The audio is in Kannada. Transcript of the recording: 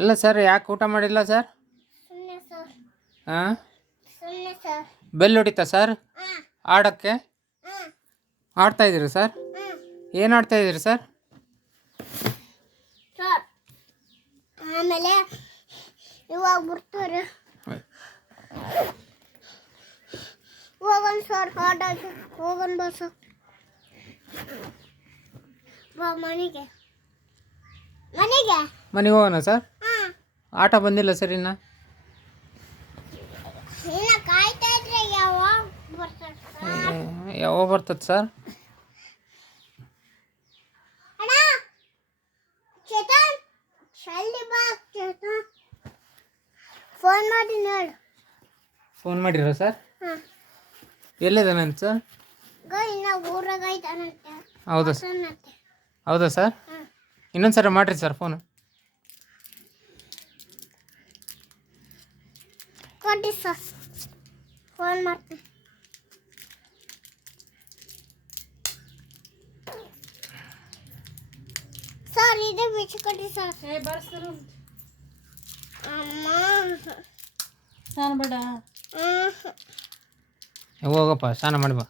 ಅಲ್ಲ ಸರ್, ಯಾಕೆ ಊಟ ಮಾಡಿಲ್ಲ ಸರ್? ಸುಮ್ಮನೆ ಸರ್. ಹಾಂ, ಸುಮ್ಮನೆ ಸರ್. ಬೆಲ್ ಹೊಡಿತಾ ಸರ್ ಹಾಂ ಆಡೋಕ್ಕೆ? ಹಾಂ ಆಡ್ತಾ ಇದ್ದೀರಿ ಸರ್? ಹಾಂ ಏನು ಆಡ್ತಾ ಇದ್ದೀರಿ ಸರ್? ಸರ್ ಆಮೇಲೆ ಇವಾಗ ಬರ್ತಾರೆ. ಹೋಗೋಣ ಸರ್, ಆಡೋಕೆ ಹೋಗೋಣ ಬಾ ಸರ್. ಬಾ ಮನೆಗೆ ಮನೆಗೆ ಮನೆಗೆ ಹೋಗೋಣ ಸರ್? ಹಾಂ. ಆಟ ಬಂದಿಲ್ಲ ಸರ್ ಇನ್ನು? ಇನ್ನು ಕಾಯ್ತಾ ಇದ್ರೆ ಯಾವಾಗ ಬರ್ತಾರೆ ಸರ್? ಯಾವಾಗ ಬರ್ತದೆ ಸರ್? ಅಣ್ಣ ಚೇತನ್, ಜಲ್ದಿ ಬಾ ಚೇತನ್. ಫೋನ್ ಮಾಡಿ ನೋಡು. ಫೋನ್ ಮಾಡಿರ ಸರ್? ಹಾಂ. ಎಲ್ಲಿದ್ದಾನಂತ ಸರ್? ಇನ್ನು ಊರಾಗ ಐತಾನಂತೆ. ಹೌದಾ ಸರ್? ಸಣ್ಣತ್ತೆ. ಹೌದಾ ಸರ್? ಹಾಂ. ಇನ್ನೊಂದು ಸರ ಮಾಡಿರಿ ಸರ್ ಫೋನು. ಕೊಡಿ ಸರ್, ಫೋನ್ ಮಾಡ್ತೀನಿ. ಸರ್ ಇದು ಬಿಚ್ಚಿ ಕೊಡಿ ಸರ್. ಅಮ್ಮ ನಾನು ಬೇಡ. ಹೋಗಪ್ಪ, ಸ್ನಾನ ಮಾಡಿ ಬಾ.